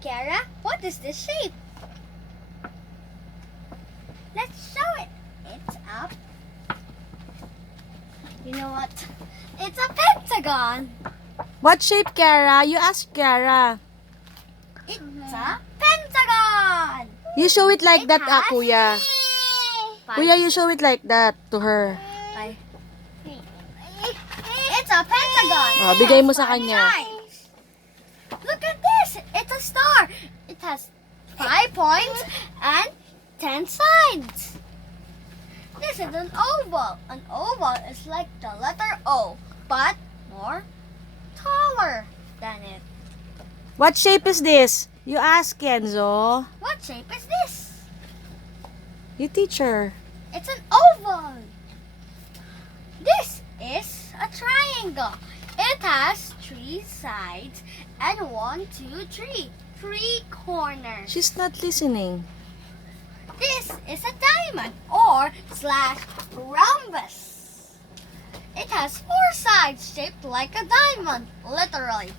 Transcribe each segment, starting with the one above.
So, Kara, what is this shape? Let's show it. It's up. You know what? It's a pentagon. What shape, Kara? You ask Kara. It's a pentagon. You show it like that, has Kuya. Kuya, you show it like that to her. It's a pentagon. Oh, bigay mo sa kanya. Look at this. It's a star. It has 5 points and 10 sides. This is an oval. An oval is like the letter O, but more taller than it. What shape is this? You ask Kenzo. What shape is this? You teach her. It's an oval. This is a triangle. It has 3 sides and 1, 2, 3. 3 corners. She's not listening. This is a diamond or slash rhombus. It has 4 sides shaped like a diamond, literally.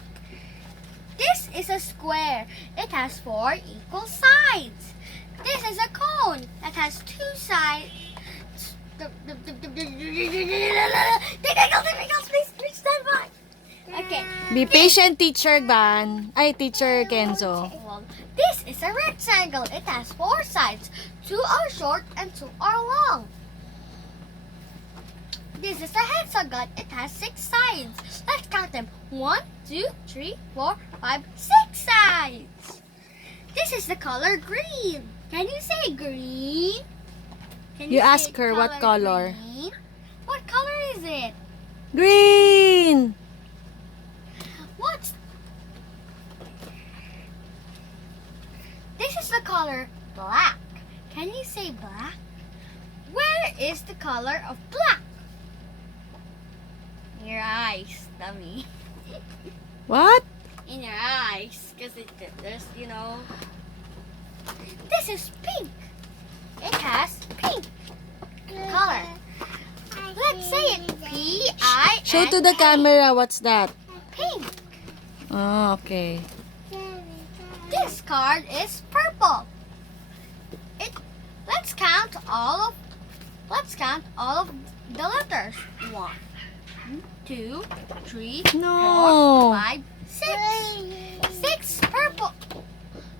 This is a square. It has 4 equal sides. This is a cone that has 2 sides. Please stand by. Okay. Be patient, teacher Ban. Ay, teacher Kenzo. Well, this is a rectangle. It has 4 sides. 2 are short and 2 are long. This is a hexagon. It has 6 sides. Let's count them. 1, 2, 3, 4, 5, 6 sides. This is the color green. Can you say green? Can You say ask her what color. Green? What color is it? Green! What's... This is the color black. Can you say black? Where is the color of black? In your eyes, dummy. What? In your eyes, because there's, you know. This is pink. It has pink color. Let's say it. P-I-N-K. Show to the camera, what's that? Pink. Oh, okay. This card is purple. Let's count all of the letters. 1, 2, 3, No. 4, 5, 6.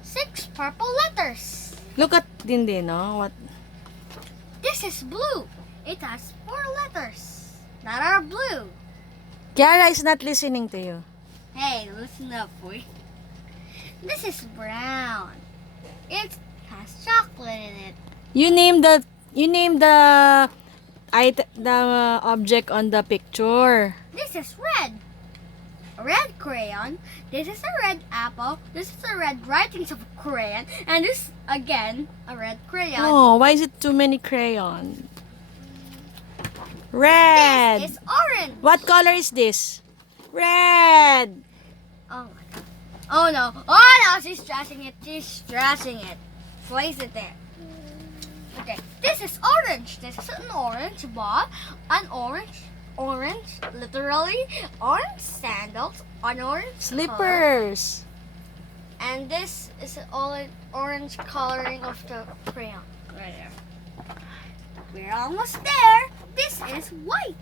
6 purple letters. Look at Dindi, no? What? This is blue. It has 4 letters that are blue. Kiara is not listening to you. Hey, listen up, boy. This is brown. It has chocolate in it. You name the object on the picture. This is red. A red crayon. This is a red apple. This is a red writings of a crayon. And this, again, a red crayon. Oh, why is it too many crayons? Red. This is orange. What color is this? Red. Oh my god. Oh no. Oh no, she's trashing it. She's trashing it. Place it there. Okay. This is orange. This is an orange ball. An orange, literally, orange sandals, an orange color. Slippers. And this is all orange coloring of the crayon. Right there. We're almost there. This is white.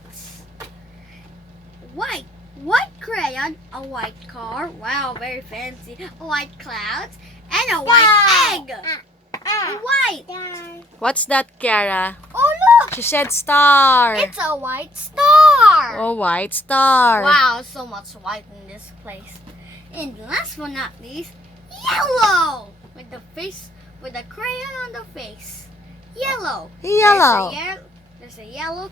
White crayon, a white car. Wow, very fancy. A white cloud and a white egg. White. What's that, Kiara? Oh look! She said star. It's a white star. Oh, white star. Wow, so much white in this place. And last but not least, yellow. With the crayon on the face. Yellow. Yellow. There's a yellow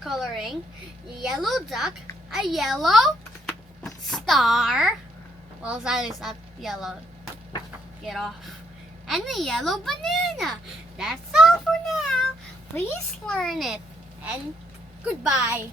coloring, a yellow duck, a yellow star. Well, that is not yellow. Get off. And a yellow banana. That's all for now. Please learn it. And goodbye.